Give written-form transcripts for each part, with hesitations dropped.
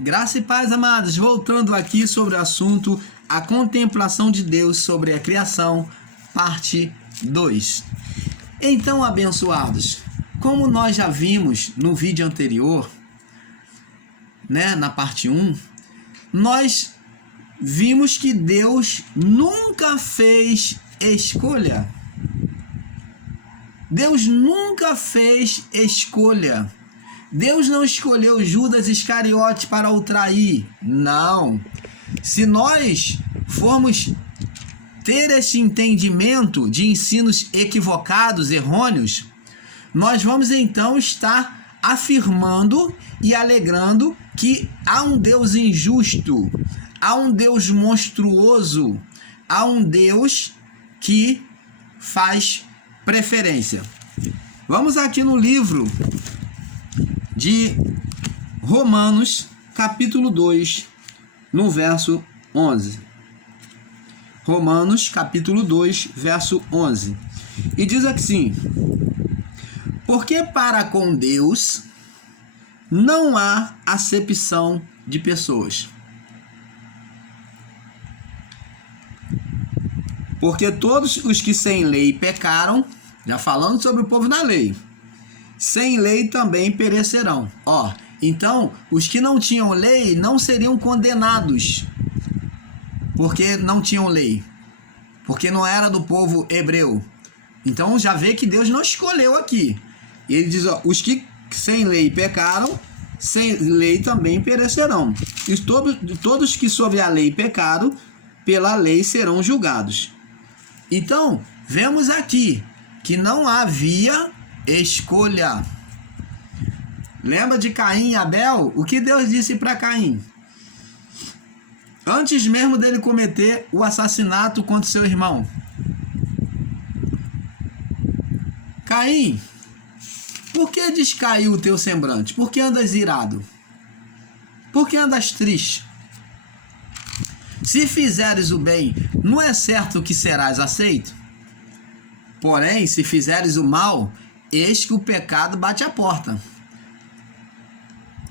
Graça e paz, amados. Voltando aqui sobre o assunto a contemplação de Deus sobre a criação, parte 2. Então, abençoados, como nós já vimos no vídeo anterior, na parte 1, nós vimos que Deus nunca fez escolha. Deus nunca fez escolha. Deus não escolheu Judas Iscariote para o trair. Não. Se nós formos ter esse entendimento de ensinos equivocados, errôneos, nós vamos então estar afirmando e alegrando que há um Deus injusto, há um Deus monstruoso, há um Deus que faz preferência. Vamos aqui no livro de Romanos, capítulo 2, no verso 11. Romanos, capítulo 2, verso 11. E diz assim: porque para com Deus não há acepção de pessoas. Porque todos os que sem lei pecaram, já falando sobre o povo na lei, sem lei também perecerão. Então, os que não tinham lei não seriam condenados, porque não tinham lei, porque não era do povo hebreu. Então, já vê que Deus não escolheu aqui. Ele diz, os que sem lei pecaram, sem lei também perecerão. E todos que sobre a lei pecaram, pela lei serão julgados. Então, vemos aqui que não havia escolha. Lembra de Caim e Abel? O que Deus disse para Caim? Antes mesmo dele cometer o assassinato contra seu irmão. Caim, por que descaiu o teu semblante? Por que andas irado? Por que andas triste? Se fizeres o bem, não é certo que serás aceito? Porém, se fizeres o mal, eis que o pecado bate à porta,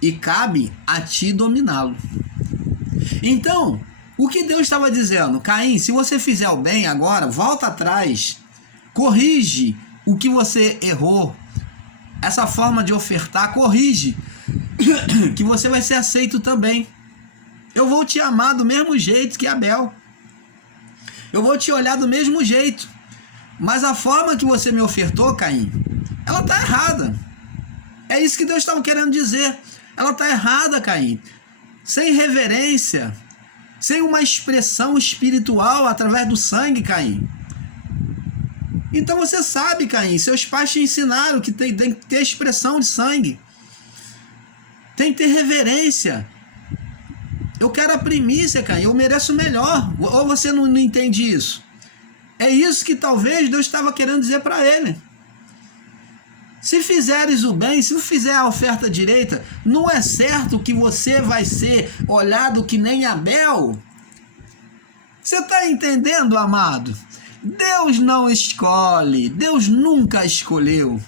e cabe a ti dominá-lo. Então, o que Deus estava dizendo? Caim, se você fizer o bem agora, volta atrás, corrige o que você errou, essa forma de ofertar, corrige, que você vai ser aceito também. Eu vou te amar do mesmo jeito que Abel. Eu vou te olhar do mesmo jeito. Mas a forma que você me ofertou, Caim, ela está errada. É isso que Deus estava querendo dizer. Ela está errada, Caim. Sem reverência, sem uma expressão espiritual através do sangue, Caim. Então você sabe, Caim, seus pais te ensinaram que tem que ter expressão de sangue. Tem que ter reverência. Eu quero a primícia, Caim, eu mereço melhor. Ou você não entende isso? É isso que talvez Deus estava querendo dizer para ele. Se fizeres o bem, se fizer a oferta direita, não é certo que você vai ser olhado que nem Abel? Você está entendendo, amado? Deus não escolhe, Deus nunca escolheu.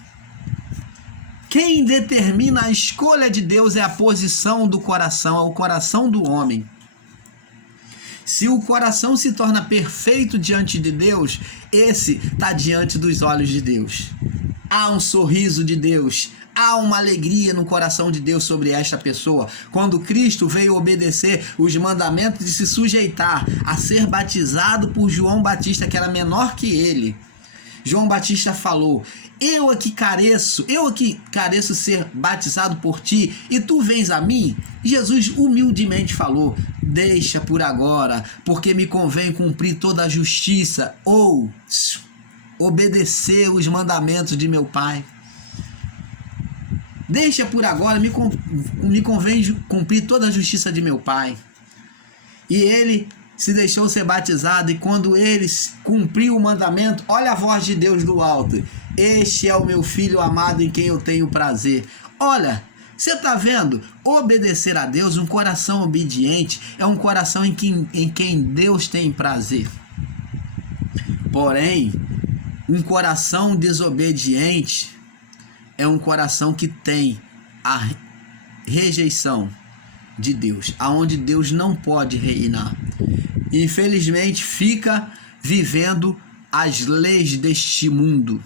Quem determina a escolha de Deus é a posição do coração, é o coração do homem. Se o coração se torna perfeito diante de Deus, esse está diante dos olhos de Deus. Há um sorriso de Deus, há uma alegria no coração de Deus sobre esta pessoa. Quando Cristo veio obedecer os mandamentos de se sujeitar a ser batizado por João Batista, que era menor que ele, João Batista falou: eu aqui careço ser batizado por ti, e tu vens a mim? Jesus humildemente falou: deixa por agora, porque me convém cumprir toda a justiça, ou obedecer os mandamentos de meu Pai. Deixa por agora, me convém cumprir toda a justiça de meu Pai. E ele se deixou ser batizado, e quando ele cumpriu o mandamento, olha a voz de Deus do alto: este é o meu filho amado em quem eu tenho prazer. Olha, você está vendo? Obedecer a Deus, um coração obediente, é um coração em quem Deus tem prazer. Porém, um coração desobediente é um coração que tem a rejeição de Deus, aonde Deus não pode reinar. Infelizmente, fica vivendo as leis deste mundo,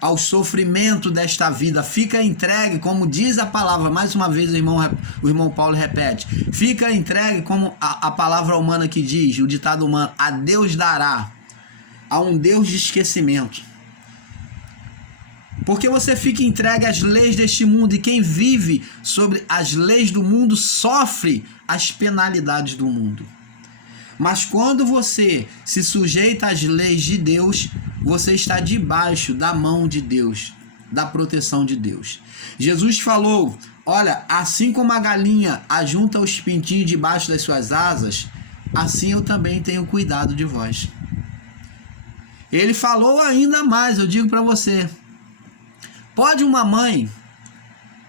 ao sofrimento desta vida, fica entregue, como diz a palavra, mais uma vez o irmão Paulo repete, fica entregue como a palavra humana que diz, o ditado humano, a Deus dará, a um Deus de esquecimento. Porque você fica entregue às leis deste mundo, e quem vive sobre as leis do mundo sofre as penalidades do mundo. Mas quando você se sujeita às leis de Deus, você está debaixo da mão de Deus, da proteção de Deus. Jesus falou, olha, assim como a galinha ajunta os pintinhos debaixo das suas asas, assim eu também tenho cuidado de vós. Ele falou ainda mais, eu digo para você, pode uma mãe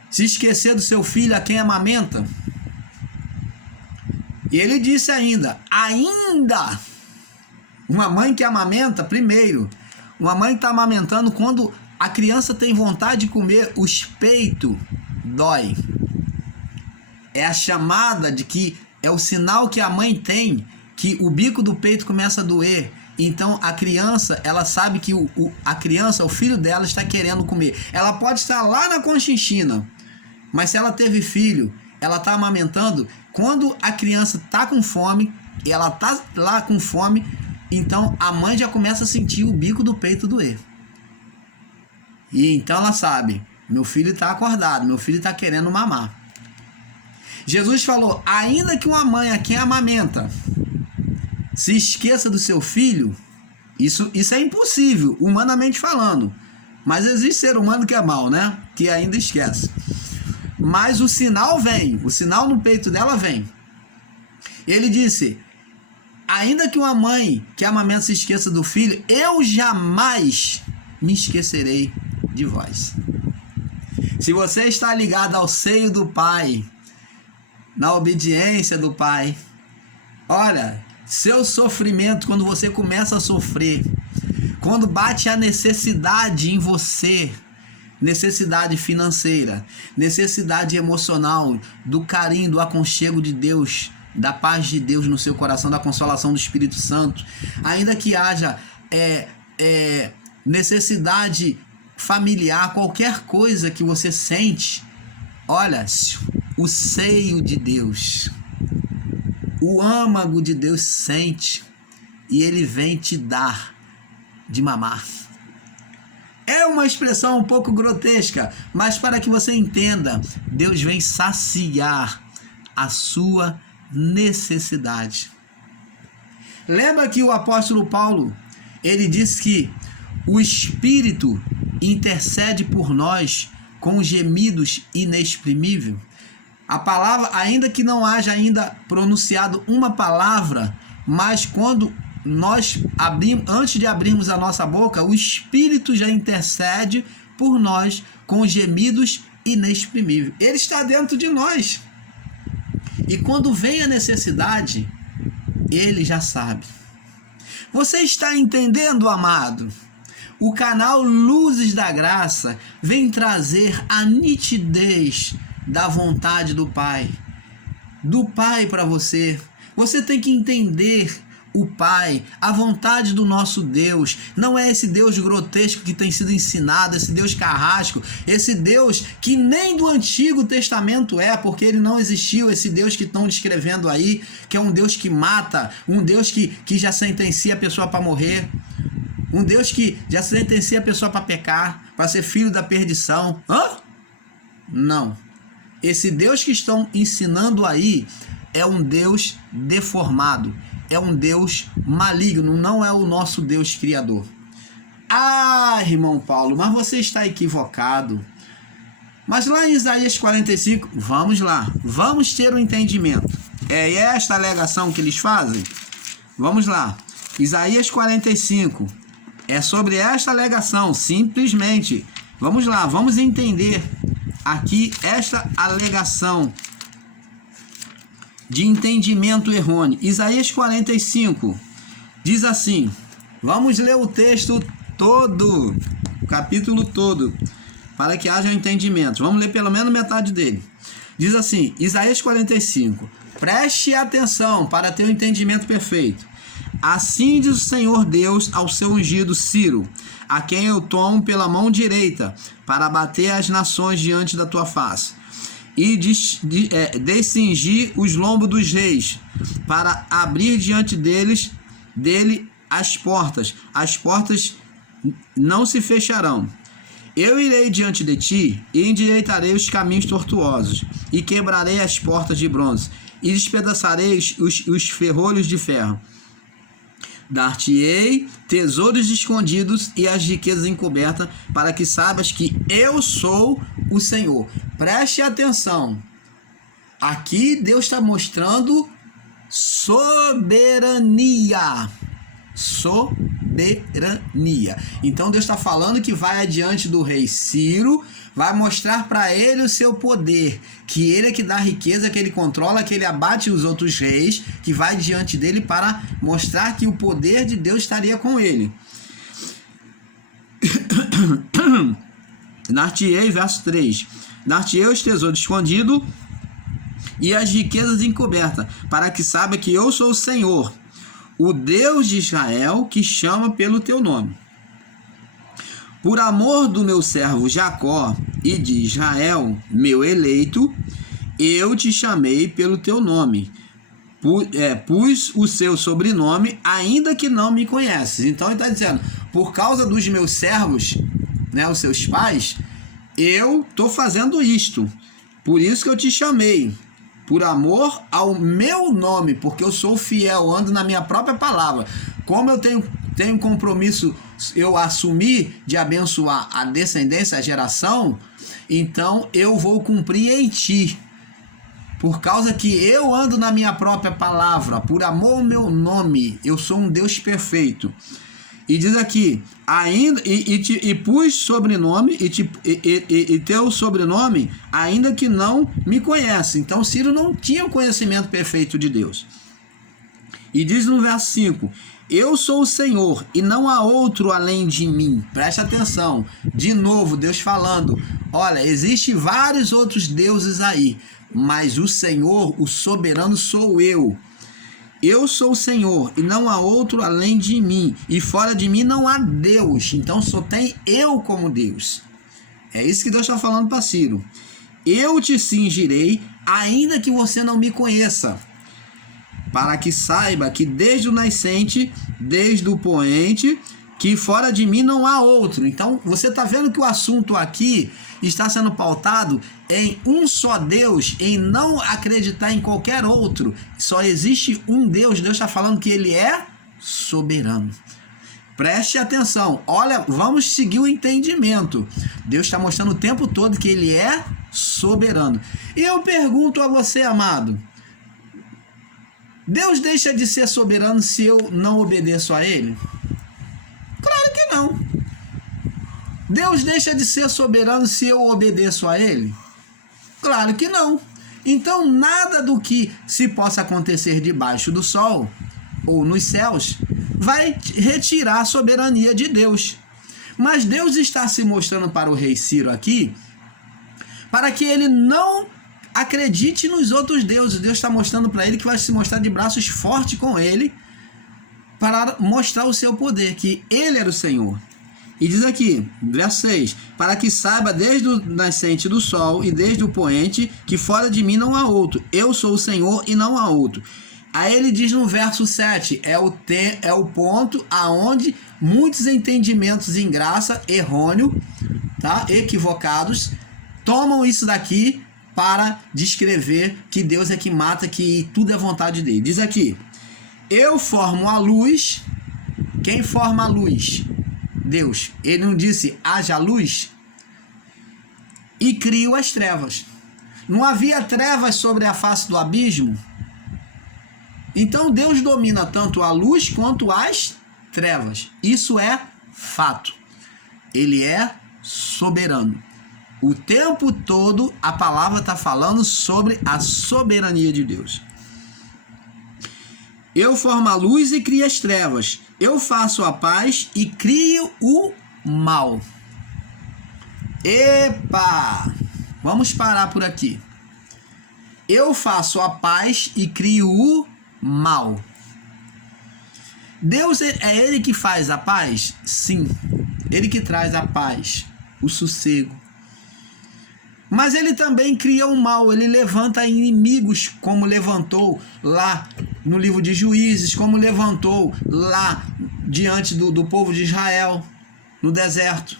se esquecer do seu filho a quem amamenta? E ele disse ainda, uma mãe que amamenta, primeiro, uma mãe que está amamentando, quando a criança tem vontade de comer, os peitos dói. É a chamada de que, é o sinal que a mãe tem, que o bico do peito começa a doer. Então a criança, ela sabe que a criança, o filho dela, está querendo comer. Ela pode estar lá na conchinchina, mas se ela teve filho, ela está amamentando, quando a criança está com fome, ela está lá com fome, então a mãe já começa a sentir o bico do peito doer. E então ela sabe, meu filho está acordado, meu filho está querendo mamar. Jesus falou, ainda que uma mãe a quem amamenta se esqueça do seu filho, isso é impossível, humanamente falando. Mas existe ser humano que é mau, né? Que ainda esquece. Mas o sinal vem, o sinal no peito dela vem. Ele disse, ainda que uma mãe que amamenta se esqueça do filho, eu jamais me esquecerei de vós. Se você está ligado ao seio do Pai, na obediência do Pai, olha, seu sofrimento, quando você começa a sofrer, quando bate a necessidade em você, necessidade financeira, necessidade emocional, do carinho, do aconchego de Deus, da paz de Deus no seu coração, da consolação do Espírito Santo, ainda que haja necessidade familiar, qualquer coisa que você sente, olha, o seio de Deus, o âmago de Deus sente, e ele vem te dar de mamar. É uma expressão um pouco grotesca, mas para que você entenda, Deus vem saciar a sua necessidade. Lembra que o apóstolo Paulo, ele disse que o Espírito intercede por nós com gemidos inexprimíveis? A palavra, ainda que não haja ainda pronunciado uma palavra, mas quando nós antes de abrirmos a nossa boca, o Espírito já intercede por nós com gemidos inexprimíveis. Ele está dentro de nós. E quando vem a necessidade, ele já sabe. Você está entendendo, amado? O canal Luzes da Graça vem trazer a nitidez da vontade do Pai. Do Pai para você. Você tem que entender o Pai, a vontade do nosso Deus. Não é esse Deus grotesco que tem sido ensinado, esse Deus carrasco, esse Deus que nem do Antigo Testamento é, porque ele não existiu, esse Deus que estão descrevendo aí, que é um Deus que mata, um Deus que já sentencia a pessoa para morrer, um Deus que já sentencia a pessoa para pecar, para ser filho da perdição. Não. Esse Deus que estão ensinando aí é um Deus deformado, é um Deus maligno, não é o nosso Deus criador. Irmão Paulo, mas você está equivocado. Mas lá em Isaías 45, vamos lá, vamos ter um entendimento. É esta alegação que eles fazem? Vamos lá, Isaías 45, é sobre esta alegação, simplesmente. Vamos lá, vamos entender aqui esta alegação de entendimento errôneo. Isaías 45 diz assim, vamos ler o texto todo, o capítulo todo, para que haja um entendimento. Vamos ler pelo menos metade dele. Diz assim, Isaías 45. Preste atenção para ter o entendimento perfeito. Assim diz o Senhor Deus ao seu ungido Ciro, a quem eu tomo pela mão direita, para bater as nações diante da tua face, e descingir os lombos dos reis, para abrir diante dele as portas não se fecharão. Eu irei diante de ti e endireitarei os caminhos tortuosos, e quebrarei as portas de bronze, e despedaçarei os ferrolhos de ferro. Dar-te-ei tesouros escondidos e as riquezas encobertas, para que saibas que eu sou o Senhor. Preste atenção. Aqui Deus está mostrando soberania. Soberania. Então Deus está falando que vai adiante do rei Ciro, vai mostrar para ele o seu poder, que ele é que dá riqueza, que ele controla, que ele abate os outros reis, que vai diante dele para mostrar que o poder de Deus estaria com ele. Dar-te-ei, verso 3, dar-te-ei os tesouros escondidos e as riquezas encobertas, para que saiba que eu sou o Senhor, o Deus de Israel, que chama pelo teu nome. Por amor do meu servo Jacó e de Israel, meu eleito, eu te chamei pelo teu nome. Pus o seu sobrenome, ainda que não me conheces. Então ele está dizendo, por causa dos meus servos, né, os seus pais, eu estou fazendo isto. Por isso que eu te chamei. Por amor ao meu nome, porque eu sou fiel, ando na minha própria palavra. Como eu tenho compromisso, eu assumi de abençoar a descendência, a geração, então eu vou cumprir em ti. Por causa que eu ando na minha própria palavra, por amor ao meu nome, eu sou um Deus perfeito. E diz aqui, ainda e pus sobrenome e teu sobrenome, ainda que não me conhece. Então Ciro não tinha o conhecimento perfeito de Deus. E diz no verso 5, eu sou o Senhor e não há outro além de mim. Presta atenção, de novo Deus falando, olha, existem vários outros deuses aí, mas o Senhor, o soberano sou eu. Eu sou o Senhor e não há outro além de mim, e fora de mim não há Deus, então só tem eu como Deus. É isso que Deus está falando para Ciro. Eu te cingirei, ainda que você não me conheça, para que saiba que desde o nascente, desde o poente, que fora de mim não há outro. Então você está vendo que o assunto aqui está sendo pautado em um só Deus, em não acreditar em qualquer outro. Só existe um Deus. Deus está falando que ele é soberano. Preste atenção. Olha, vamos seguir o entendimento. Deus está mostrando o tempo todo que ele é soberano. E eu pergunto a você, amado, Deus deixa de ser soberano se eu não obedeço a ele? Claro que não. Deus deixa de ser soberano se eu obedeço a ele? Claro que não. Então, nada do que se possa acontecer debaixo do sol ou nos céus vai retirar a soberania de Deus. Mas Deus está se mostrando para o rei Ciro aqui, para que ele não acredite nos outros deuses. Deus está mostrando para ele que vai se mostrar de braços fortes com ele, para mostrar o seu poder, que ele era o Senhor. E diz aqui, verso 6, para que saiba desde o nascente do sol e desde o poente, que fora de mim não há outro. Eu sou o Senhor e não há outro. Aí ele diz no verso 7, é o ponto aonde muitos entendimentos em graça, errôneo, tá? Equivocados, tomam isso daqui para descrever que Deus é que mata, que tudo é vontade dele. Diz aqui, eu formo a luz. Quem forma a luz? Deus. Ele não disse haja luz? E crio as trevas. Não havia trevas sobre a face do abismo? Então Deus domina tanto a luz quanto as trevas. Isso é fato. Ele é soberano. O tempo todo a palavra está falando sobre a soberania de Deus. Eu formo a luz e crio as trevas. Eu faço a paz e crio o mal. Epa! Vamos parar por aqui. Eu faço a paz e crio o mal. Deus é Ele que faz a paz? Sim. Ele que traz a paz, o sossego. Mas Ele também cria o mal. Ele levanta inimigos, como levantou lá no livro de Juízes, como levantou lá diante do povo de Israel, no deserto.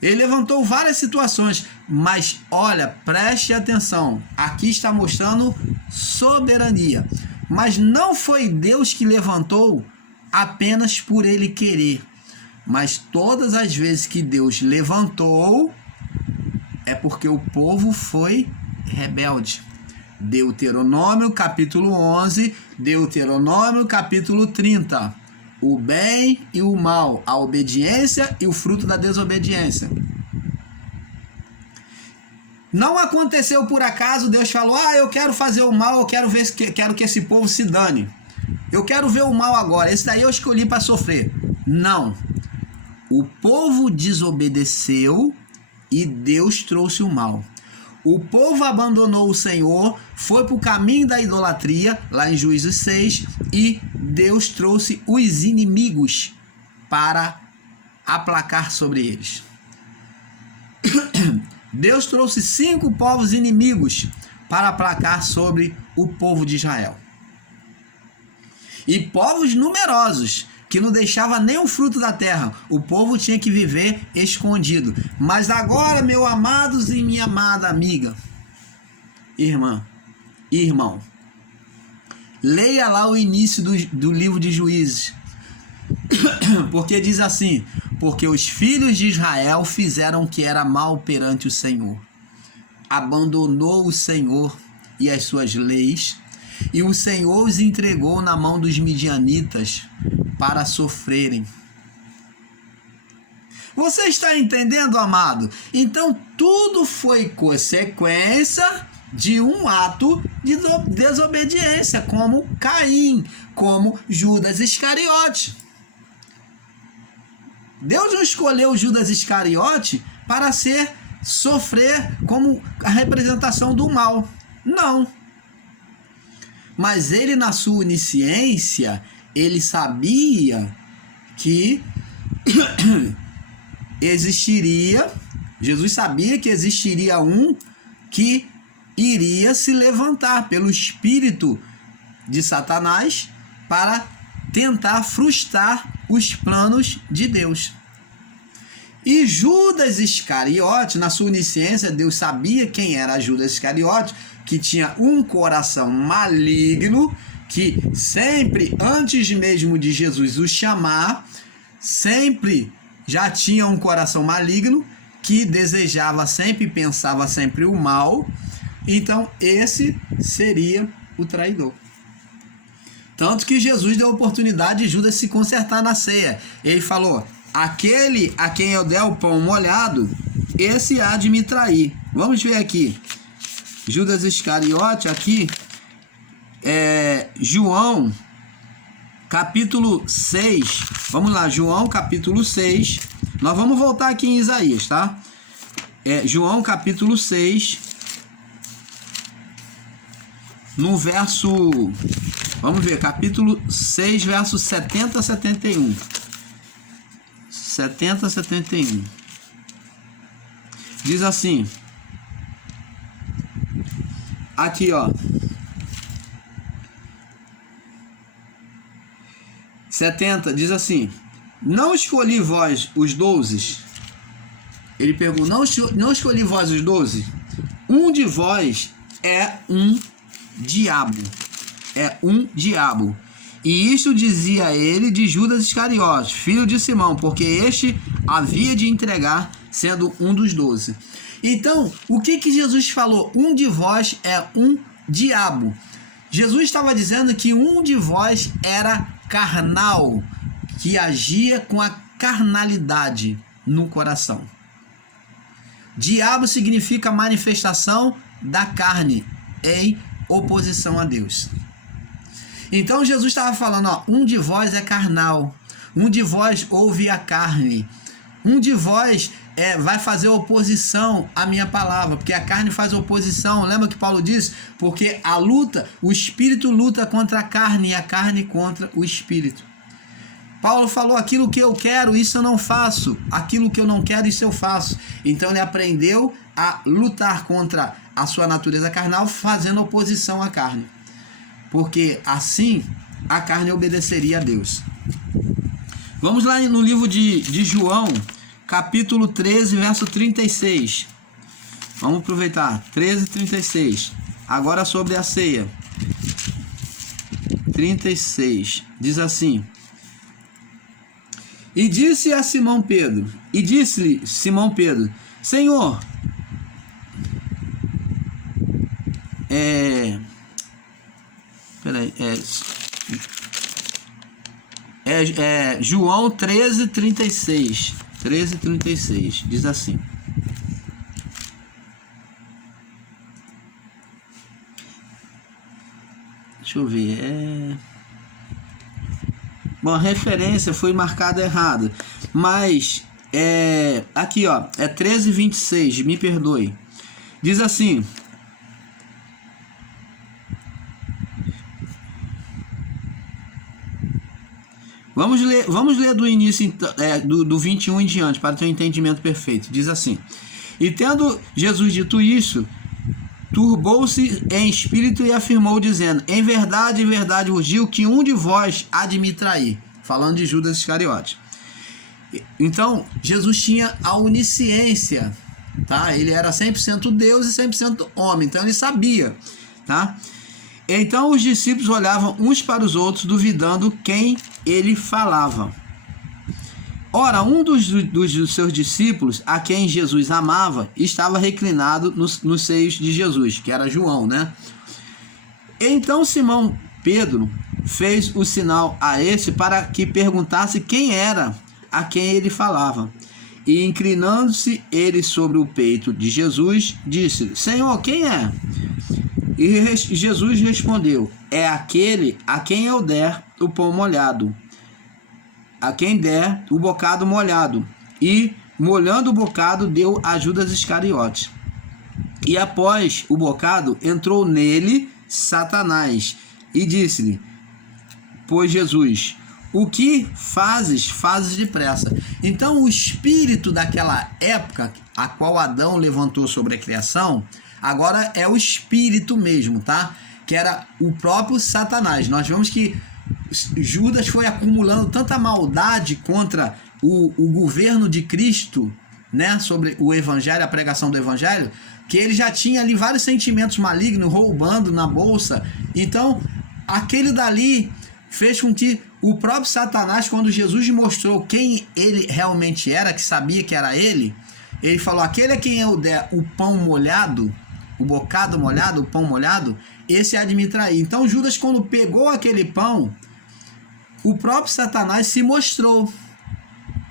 Ele levantou várias situações, mas olha, preste atenção, aqui está mostrando soberania. Mas não foi Deus que levantou apenas por Ele querer, mas todas as vezes que Deus levantou, é porque o povo foi rebelde. Deuteronômio capítulo 11, Deuteronômio capítulo 30. O bem e o mal, a obediência e o fruto da desobediência. Não aconteceu por acaso, Deus falou, eu quero fazer o mal, quero que esse povo se dane. Eu quero ver o mal agora, esse daí eu escolhi para sofrer. Não. O povo desobedeceu e Deus trouxe o mal. O povo abandonou o Senhor, foi para o caminho da idolatria, lá em Juízes 6, e Deus trouxe os inimigos para aplacar sobre eles. Deus trouxe 5 povos inimigos para aplacar sobre o povo de Israel. E povos numerosos, que não deixava nem o fruto da terra. O povo tinha que viver escondido. Mas agora, meus amados e minha amada amiga, irmã, irmão, leia lá o início do livro de Juízes. Porque diz assim, porque os filhos de Israel fizeram o que era mal perante o Senhor. Abandonou o Senhor e as suas leis, e o Senhor os entregou na mão dos midianitas para sofrerem. Você está entendendo, amado? Então tudo foi consequência de um ato de desobediência, como Caim, como Judas Iscariote. Deus não escolheu Judas Iscariote para sofrer como a representação do mal. Não. Mas ele, na sua onisciência, ele sabia que Jesus sabia que existiria um que iria se levantar pelo espírito de Satanás para tentar frustrar os planos de Deus. E Judas Iscariote, na sua onisciência, Deus sabia quem era Judas Iscariote, que tinha um coração maligno, que sempre, antes mesmo de Jesus o chamar, sempre já tinha um coração maligno, que desejava sempre, pensava sempre o mal. Então esse seria o traidor. Tanto que Jesus deu a oportunidade de Judas se consertar na ceia. Ele falou, aquele a quem eu der o pão molhado, esse há de me trair. Vamos ver aqui. Judas Iscariote aqui, João capítulo 6, vamos lá, João capítulo 6, nós vamos voltar aqui em Isaías, tá? João capítulo 6, no verso, vamos ver, capítulo 6, verso 70 a 71. 70 a 71. Diz assim, aqui ó, 70 diz assim, não escolhi vós os 12, ele pergunta, não escolhi vós os 12, um de vós é um diabo, e isto dizia ele de Judas Iscariote, filho de Simão, porque este havia de entregar, sendo um dos 12. Então, o que Jesus falou? Um de vós é um diabo. Jesus estava dizendo que um de vós era carnal, que agia com a carnalidade no coração. Diabo significa manifestação da carne em oposição a Deus. Então Jesus estava falando, um de vós é carnal, um de vós ouve a carne, Um de vós vai fazer oposição à minha palavra, porque a carne faz oposição. Lembra que Paulo disse? Porque a luta, o espírito luta contra a carne e a carne contra o espírito. Paulo falou: aquilo que eu quero, isso eu não faço. Aquilo que eu não quero, isso eu faço. Então ele aprendeu a lutar contra a sua natureza carnal, fazendo oposição à carne. Porque assim a carne obedeceria a Deus. Vamos lá no livro de João, capítulo 13, verso 36. Vamos aproveitar. 13, 36. Agora sobre a ceia. 36. Diz assim: E disse-lhe Simão Pedro, Senhor, João 13, 36. 13, 36. Diz assim: deixa eu ver. Bom, a referência foi marcada errada, mas aqui, ó, é 13, 26. Me perdoe. Diz assim: Vamos ler do início, do 21 em diante, para ter um entendimento perfeito. Diz assim: E tendo Jesus dito isso, turbou-se em espírito e afirmou, dizendo: em verdade vos digo que um de vós há de me trair. Falando de Judas Iscariote. Então, Jesus tinha a onisciência, tá? Ele era 100% Deus e 100% homem, então ele sabia, tá? Então os discípulos olhavam uns para os outros, duvidando quem ele falava. Ora, um dos seus discípulos, a quem Jesus amava, estava reclinado nos seios de Jesus, que era João, né? Então Simão Pedro fez o sinal a esse para que perguntasse quem era a quem ele falava. E inclinando-se ele sobre o peito de Jesus, disse: Senhor, quem é? E Jesus respondeu: é aquele a quem eu der o pão molhado, a quem der o bocado molhado. E, molhando o bocado, deu a Judas Iscariote. E após o bocado, entrou nele Satanás, e disse-lhe, pois Jesus: o que fazes depressa. Então o espírito daquela época, a qual Adão levantou sobre a criação, agora é o espírito mesmo, tá? Que era o próprio Satanás. Nós vemos que Judas foi acumulando tanta maldade contra o governo de Cristo, né? Sobre o evangelho, a pregação do evangelho, que ele já tinha ali vários sentimentos malignos, roubando na bolsa. Então, aquele dali fez com que o próprio Satanás, quando Jesus mostrou quem ele realmente era, que sabia que era ele falou: aquele a quem eu der o pão molhado, o bocado molhado, o pão molhado, esse há de me trair. Então Judas, quando pegou aquele pão, o próprio Satanás se mostrou,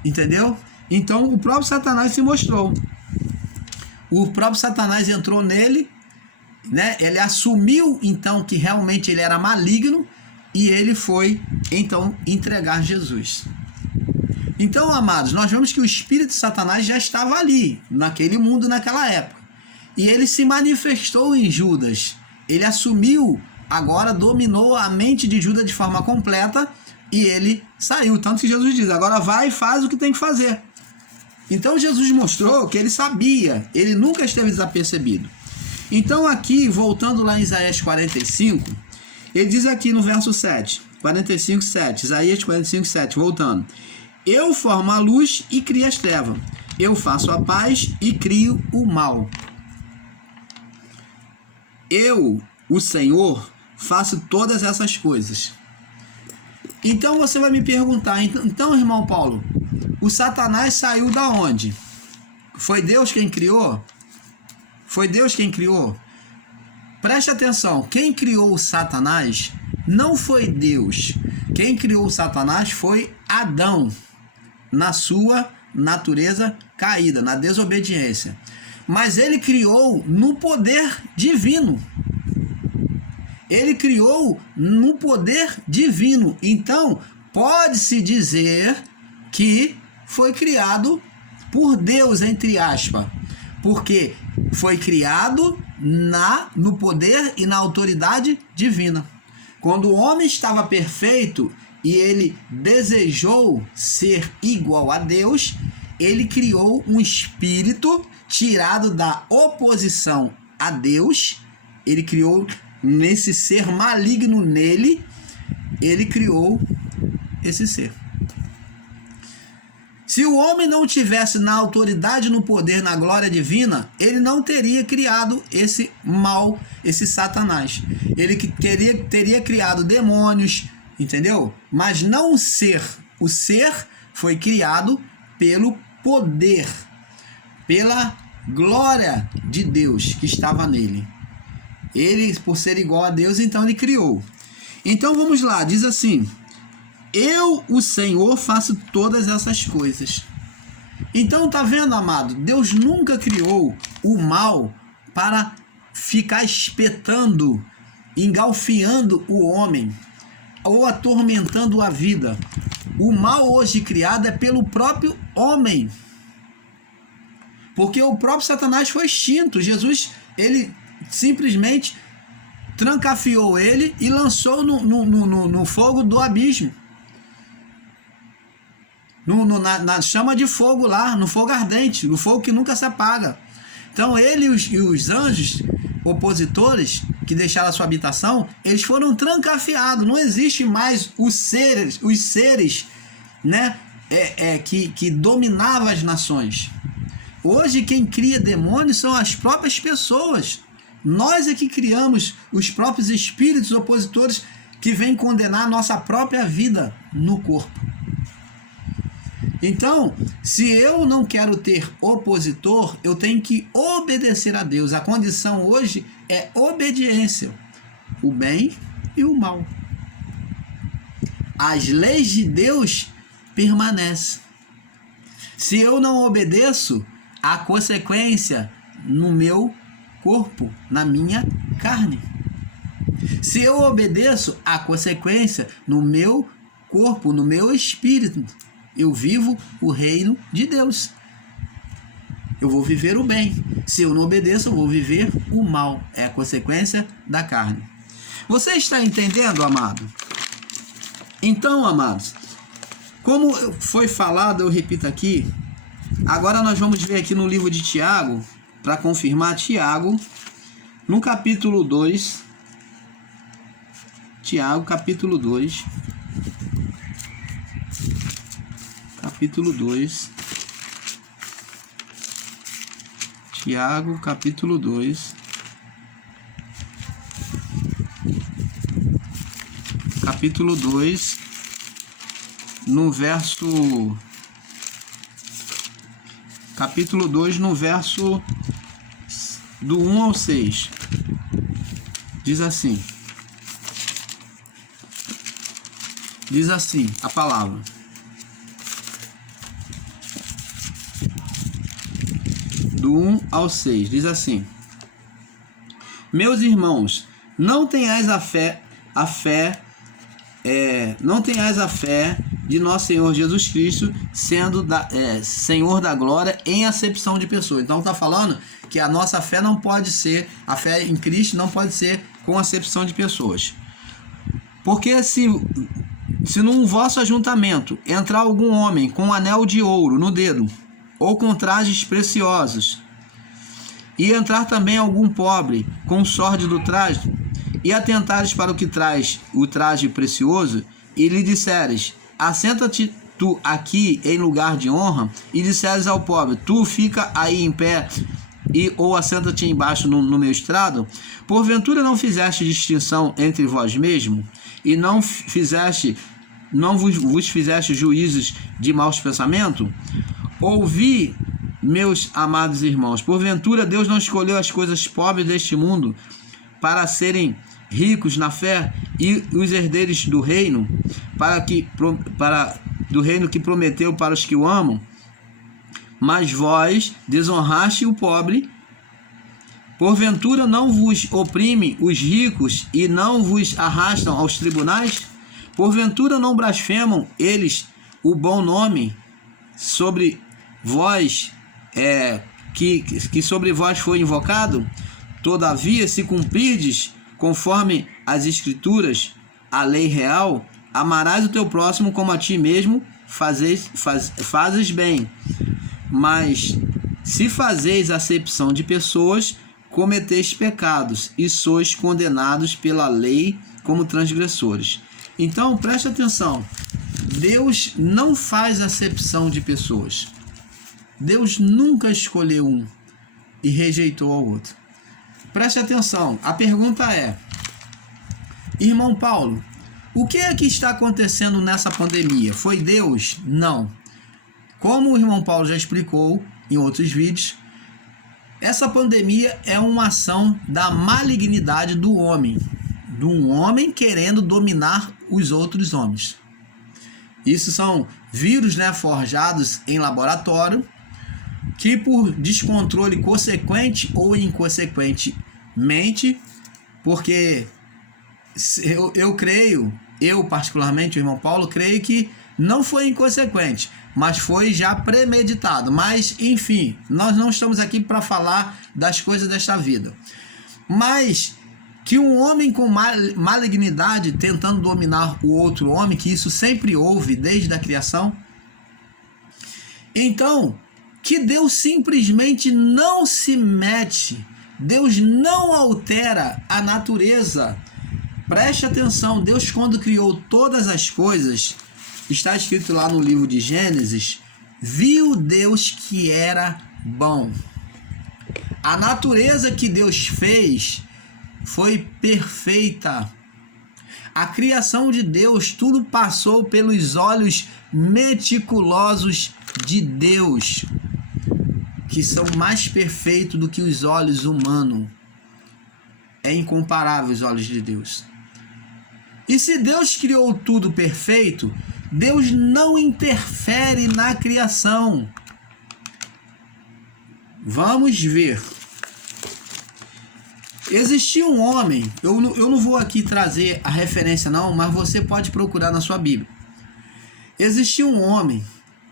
entendeu? Então o próprio Satanás se mostrou. O próprio Satanás entrou nele, né? Ele assumiu então que realmente ele era maligno, e ele foi então entregar Jesus. Então, amados, nós vemos que o espírito de Satanás já estava ali, naquele mundo, naquela época. E ele se manifestou em Judas. Ele assumiu, agora dominou a mente de Judas de forma completa, e ele saiu. Tanto que Jesus diz: agora vai e faz o que tem que fazer. Então Jesus mostrou que ele sabia, ele nunca esteve desapercebido. Então aqui, voltando lá em Isaías 45, ele diz aqui no verso 7, 45, 7, Isaías 45, 7, voltando: eu formo a luz e crio as trevas, eu faço a paz e crio o mal. Eu, o Senhor, faço todas essas coisas. Então você vai me perguntar: então, irmão Paulo, o Satanás saiu da onde? Foi Deus quem criou? Foi Deus quem criou? Preste atenção, quem criou o Satanás não foi Deus. Quem criou o Satanás foi Adão, na sua natureza caída, na desobediência. Mas ele criou no poder divino. Ele criou no poder divino. Então, pode-se dizer que foi criado por Deus, entre aspas, porque foi criado no poder e na autoridade divina. Quando o homem estava perfeito e ele desejou ser igual a Deus, ele criou um espírito tirado da oposição a Deus. Ele criou nesse ser maligno nele, ele criou esse ser. Se o homem não tivesse na autoridade, no poder, na glória divina, ele não teria criado esse mal, esse Satanás. Ele teria criado demônios, entendeu? Mas não o ser. O ser foi criado pelo poder, pela glória de Deus que estava nele. Ele, por ser igual a Deus, então ele criou. Então vamos lá, diz assim: eu, o Senhor, faço todas essas coisas. Então, tá vendo, amado? Deus nunca criou o mal para ficar espetando, engalfiando o homem ou atormentando a vida. O mal hoje criado é pelo próprio homem. Porque o próprio Satanás foi extinto. Jesus, ele simplesmente trancafiou ele e lançou no fogo do abismo. Na chama de fogo lá, no fogo ardente, no fogo que nunca se apaga. Então ele e os anjos opositores que deixaram a sua habitação, eles foram trancafiados. Não existe mais os seres, né, que dominavam as nações. Hoje quem cria demônios são as próprias pessoas. Nós é que criamos os próprios espíritos opositores que vêm condenar a nossa própria vida no corpo. Então, se eu não quero ter opositor, eu tenho que obedecer a Deus. A condição hoje é obediência, o bem e o mal. As leis de Deus permanecem. Se eu não obedeço, há consequência no meu corpo, na minha carne. Se eu obedeço, há consequência no meu corpo, no meu espírito. Eu vivo o reino de Deus. Eu vou viver o bem. Se eu não obedeço, eu vou viver o mal. É a consequência da carne. Você está entendendo, amado? Então, amados, como foi falado, eu repito aqui, agora nós vamos ver aqui no livro de Tiago, para confirmar, Tiago, no capítulo 2, Tiago, capítulo 2, capítulo 2, Tiago, capítulo 2, capítulo 2, no verso, capítulo 2, no verso do 1 ao 6, diz assim a palavra: do 1 ao 6, diz assim: meus irmãos, não tenhais a fé de nosso Senhor Jesus Cristo, sendo Senhor da glória, em acepção de pessoas. Então está falando que a nossa fé não pode ser, a fé em Cristo não pode ser com acepção de pessoas. Porque se num vosso ajuntamento entrar algum homem com um anel de ouro no dedo, ou com trajes preciosos, e entrar também algum pobre com sórdido traje, e atentares para o que traz o traje precioso, e lhe disseres: assenta-te tu aqui em lugar de honra, e disseres ao pobre: tu fica aí em pé, ou assenta-te embaixo no meu estrado, porventura não fizeste distinção entre vós mesmos, e não vos fizeste juízos de maus pensamentos? Ouvi, meus amados irmãos, porventura Deus não escolheu as coisas pobres deste mundo para serem ricos na fé e os herdeiros do reino, do reino que prometeu para os que o amam? Mas vós desonraste o pobre. Porventura não vos oprimem os ricos e não vos arrastam aos tribunais? Porventura não blasfemam eles o bom nome sobre vós, que sobre vós foi invocado, todavia, se cumprirdes conforme as Escrituras, a lei real, amarás o teu próximo como a ti mesmo, fazes bem. Mas se fazeis acepção de pessoas, cometeis pecados e sois condenados pela lei como transgressores. Então, preste atenção. Deus não faz acepção de pessoas. Deus nunca escolheu um e rejeitou ao outro. Preste atenção. A pergunta é: irmão Paulo, o que é que está acontecendo nessa pandemia? Foi Deus? Não. Como o irmão Paulo já explicou em outros vídeos, essa pandemia é uma ação da malignidade do homem, de um homem querendo dominar os outros homens. Isso são vírus, forjados em laboratório, que por descontrole consequente ou inconsequentemente, porque eu particularmente, o irmão Paulo, creio que não foi inconsequente, mas foi já premeditado. Mas, enfim, nós não estamos aqui para falar das coisas desta vida. Mas que um homem com malignidade tentando dominar o outro homem, que isso sempre houve desde a criação. Então, que Deus simplesmente não se mete, Deus não altera a natureza. Preste atenção, Deus, quando criou todas as coisas, está escrito lá no livro de Gênesis, viu Deus que era bom. A natureza que Deus fez foi perfeita. A criação de Deus, tudo passou pelos olhos meticulosos de Deus, que são mais perfeitos do que os olhos humanos. É incomparável os olhos de Deus. E se Deus criou tudo perfeito, Deus não interfere na criação. Vamos ver. Existia um homem, eu não vou aqui trazer a referência não, mas você pode procurar na sua Bíblia. Existia um homem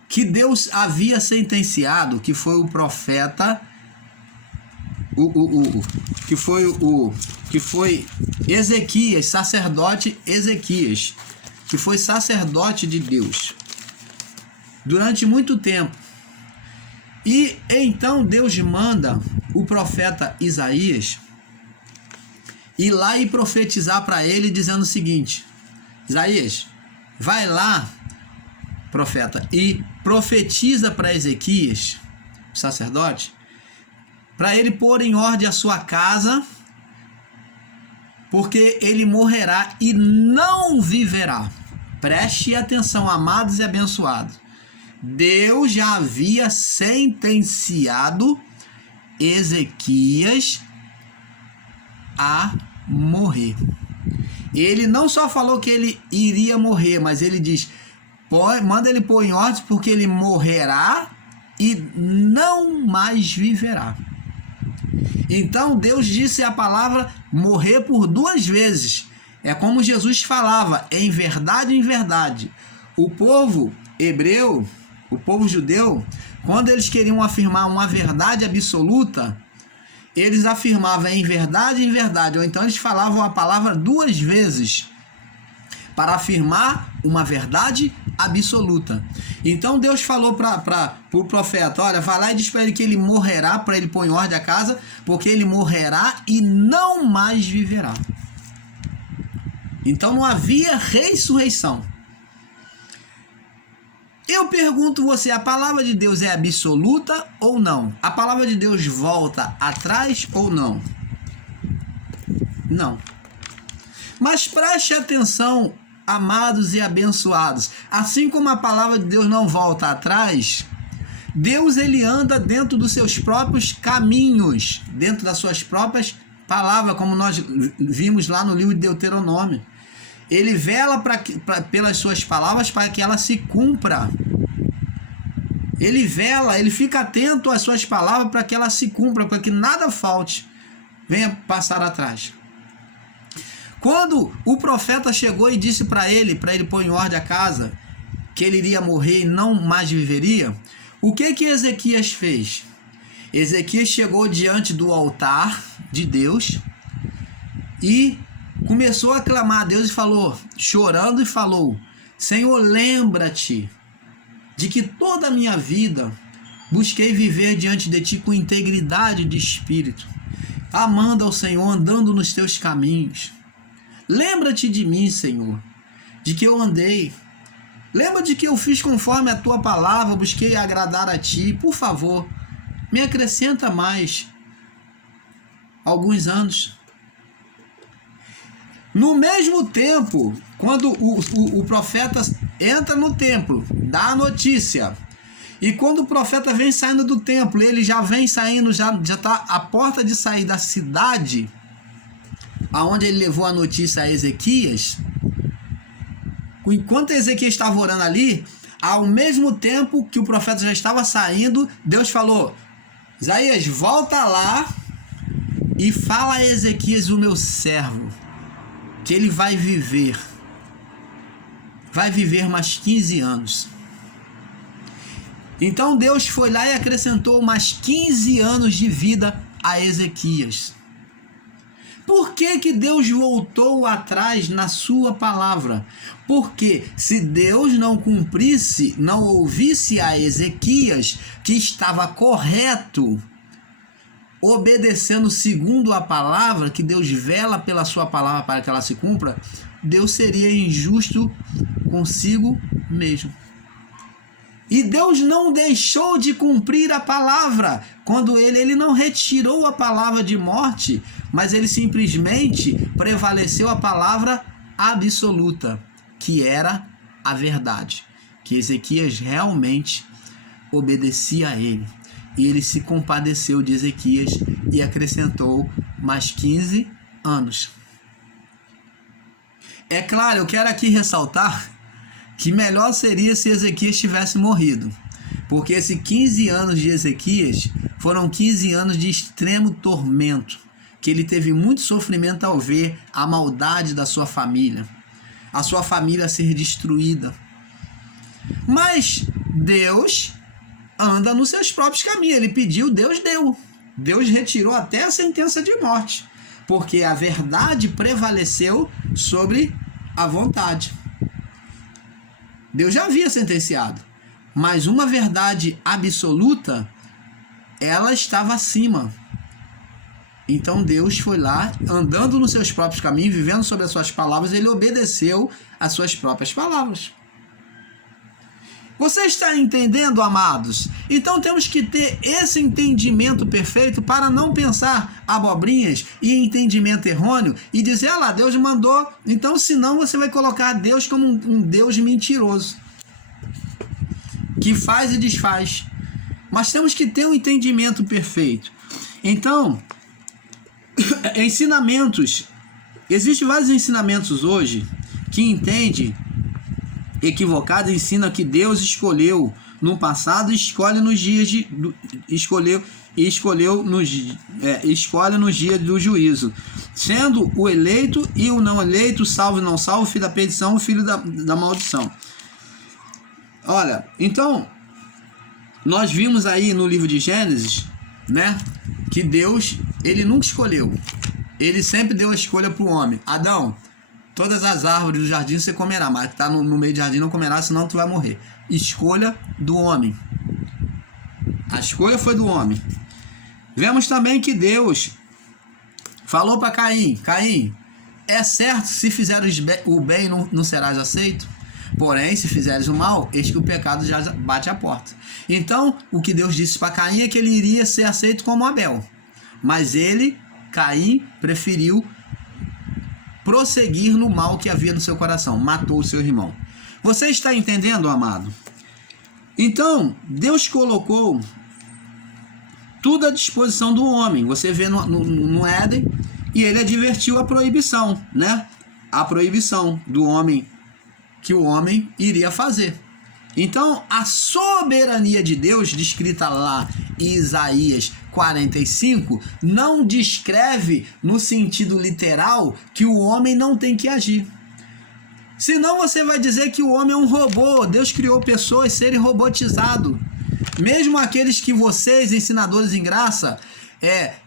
que Deus havia sentenciado, que foi o profeta, que foi Ezequias, sacerdote Ezequias, que foi sacerdote de Deus durante muito tempo. E então Deus manda o profeta Isaías ir lá e profetizar para ele, dizendo o seguinte: Isaías, vai lá, profeta, e profetiza para Ezequias, o sacerdote, para ele pôr em ordem a sua casa, porque ele morrerá e não viverá. Preste atenção, amados e abençoados. Deus já havia sentenciado Ezequias a morrer. Ele não só falou que ele iria morrer, mas ele diz: manda ele pôr em ordem, porque ele morrerá e não mais viverá. Então Deus disse a palavra morrer por 2 vezes. É como Jesus falava, em verdade, o povo hebreu, o povo judeu, quando eles queriam afirmar uma verdade absoluta, eles afirmavam em verdade, ou então eles falavam a palavra 2 vezes para afirmar uma verdade absoluta. Então Deus falou para o profeta: olha, vai lá e diz para ele que ele morrerá, para ele pôr em ordem a casa, porque ele morrerá e não mais viverá. Então não havia ressurreição. Eu pergunto você, a palavra de Deus é absoluta ou não? A palavra de Deus volta atrás ou não? Não. Mas preste atenção, amados e abençoados. Assim como a palavra de Deus não volta atrás, Deus, ele anda dentro dos seus próprios caminhos, dentro das suas próprias palavras, como nós vimos lá no livro de Deuteronômio. Ele vela pelas suas palavras para que ela se cumpra. Ele vela, ele fica atento às suas palavras para que ela se cumpra, para que nada falte, venha passar atrás. Quando o profeta chegou e disse para ele pôr em ordem a casa, que ele iria morrer e não mais viveria, O que Ezequias fez? Ezequias chegou diante do altar de Deus e começou a clamar a Deus e falou, chorando e falou, Senhor, lembra-te de que toda a minha vida busquei viver diante de ti com integridade de espírito, amando ao Senhor, andando nos teus caminhos. Lembra-te de mim, Senhor, de que eu andei. Lembra de que eu fiz conforme a tua palavra, busquei agradar a ti. Por favor, me acrescenta mais alguns anos. No mesmo tempo, quando o profeta entra no templo, dá a notícia, e quando o profeta vem saindo do templo, ele já vem saindo, já está à porta de sair da cidade, aonde ele levou a notícia a Ezequias. Enquanto Ezequias estava orando ali, ao mesmo tempo que o profeta já estava saindo, Deus falou, Isaías, volta lá e fala a Ezequias, o meu servo, que ele vai viver mais 15 anos. Então Deus foi lá e acrescentou mais 15 anos de vida a Ezequias. Por que Deus voltou atrás na sua palavra? Porque se Deus não cumprisse, não ouvisse a Ezequias, que estava correto, obedecendo segundo a palavra, que Deus vela pela sua palavra para que ela se cumpra, Deus seria injusto consigo mesmo. E Deus não deixou de cumprir a palavra. Quando ele não retirou a palavra de morte, mas ele simplesmente prevaleceu a palavra absoluta, que era a verdade, que Ezequias realmente obedecia a ele. E ele se compadeceu de Ezequias e acrescentou mais 15 anos. É claro, eu quero aqui ressaltar que melhor seria se Ezequias tivesse morrido, porque esses 15 anos de Ezequias foram 15 anos de extremo tormento, que ele teve muito sofrimento ao ver a maldade da sua família, a sua família ser destruída. Mas Deus anda nos seus próprios caminhos. Ele pediu, Deus deu. Deus retirou até a sentença de morte, porque a verdade prevaleceu sobre a vontade. Deus já havia sentenciado, mas uma verdade absoluta, ela estava acima. Então Deus foi lá, andando nos seus próprios caminhos, vivendo sobre as suas palavras, ele obedeceu às suas próprias palavras. Você está entendendo, amados? Então temos que ter esse entendimento perfeito para não pensar abobrinhas e entendimento errôneo e dizer, lá, Deus mandou, então senão você vai colocar Deus como um Deus mentiroso, que faz e desfaz. Mas temos que ter um entendimento perfeito. Então, ensinamentos, existem vários ensinamentos hoje que entendem equivocado, ensina que Deus escolheu no passado e escolhe nos dias escolhe nos dias do juízo, sendo o eleito e o não eleito, o salvo e não salvo, o filho da perdição, o filho da maldição. Olha, então nós vimos aí no livro de Gênesis, né, que Deus, ele nunca escolheu, ele sempre deu a escolha para o homem. Adão, todas as árvores do jardim você comerá, mas que está no meio do jardim não comerá, senão tu vai morrer. Escolha do homem. A escolha foi do homem. Vemos também que Deus falou para Caim, Caim, é certo, se fizeres o bem não serás aceito, porém se fizeres o mal, eis que o pecado já bate à porta. Então o que Deus disse para Caim é que ele iria ser aceito como Abel, mas Caim preferiu prosseguir no mal que havia no seu coração, matou o seu irmão. Você está entendendo, amado? Então, Deus colocou tudo à disposição do homem. Você vê no Éden, e ele advertiu a proibição, né? A proibição do homem, que o homem iria fazer. Então, a soberania de Deus, descrita lá em Isaías 45, não descreve no sentido literal que o homem não tem que agir. Senão você vai dizer que o homem é um robô. Deus criou pessoas serem robotizados. Mesmo aqueles que vocês, ensinadores em graça,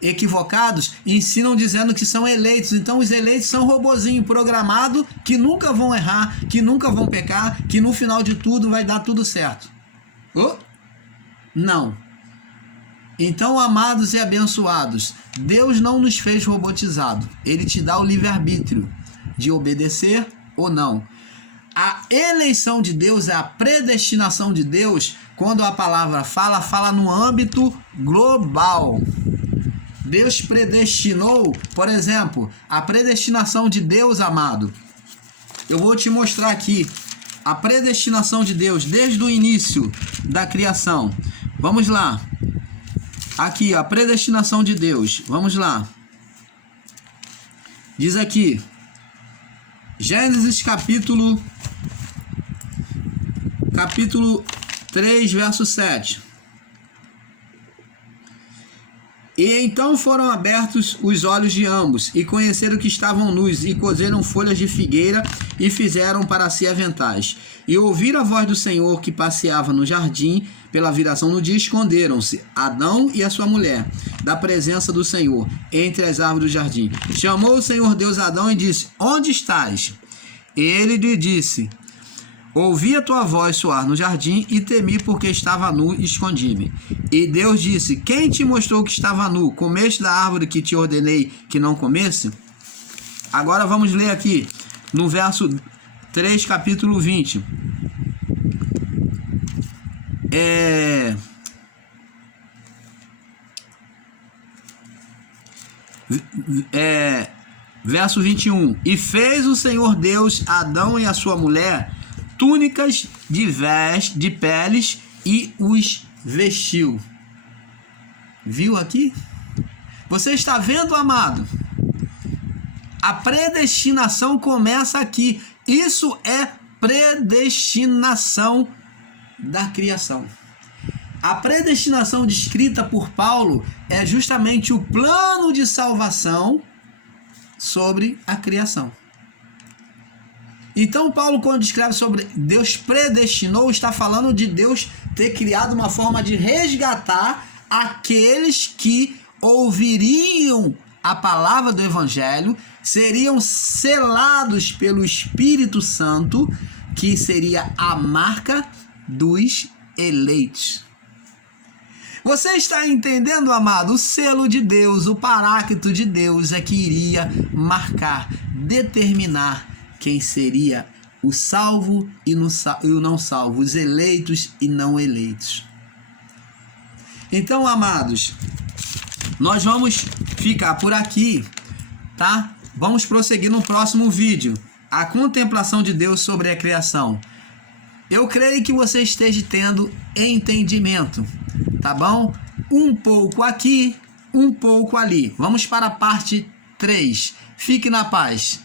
equivocados, ensinam dizendo que são eleitos. Então os eleitos são robozinho programado que nunca vão errar, que nunca vão pecar, que no final de tudo vai dar tudo certo. Não. Então, amados e abençoados, Deus não nos fez robotizado. Ele te dá o livre-arbítrio de obedecer ou não. A eleição de Deus é a predestinação de Deus. Quando a palavra fala no âmbito global. Deus predestinou, por exemplo, a predestinação de Deus, amado. Eu vou te mostrar aqui a predestinação de Deus desde o início da criação. Vamos lá. Aqui, a predestinação de Deus. Vamos lá. Diz aqui, Gênesis capítulo 3, verso 7. E então foram abertos os olhos de ambos, e conheceram que estavam nus, e coseram folhas de figueira, e fizeram para si aventais. E ouviram a voz do Senhor que passeava no jardim, pela viração do dia, esconderam-se, Adão e a sua mulher, da presença do Senhor, entre as árvores do jardim. Chamou o Senhor Deus Adão e disse: Onde estás? Ele lhe disse: Ouvi a tua voz soar no jardim e temi porque estava nu e escondi-me. E Deus disse: Quem te mostrou que estava nu? Comeste da árvore que te ordenei que não comesse? Agora vamos ler aqui no verso 3, capítulo 20. Verso 21. E fez o Senhor Deus Adão e a sua mulher túnicas de peles e os vestiu. Viu aqui? Você está vendo, amado? A predestinação começa aqui. Isso é predestinação da criação. A predestinação descrita por Paulo é justamente o plano de salvação sobre a criação. Então Paulo, quando descreve sobre Deus predestinou, está falando de Deus ter criado uma forma de resgatar aqueles que ouviriam a palavra do Evangelho, seriam selados pelo Espírito Santo, que seria a marca dos eleitos. Você está entendendo, amado? O selo de Deus, o paráclito de Deus é que iria marcar, determinar quem seria o salvo e o não salvo, os eleitos e não eleitos. Então, amados, nós vamos ficar por aqui, tá? Vamos prosseguir no próximo vídeo, a contemplação de Deus sobre a criação. Eu creio que você esteja tendo entendimento, tá bom? Um pouco aqui, um pouco ali. Vamos para a parte 3. Fique na paz.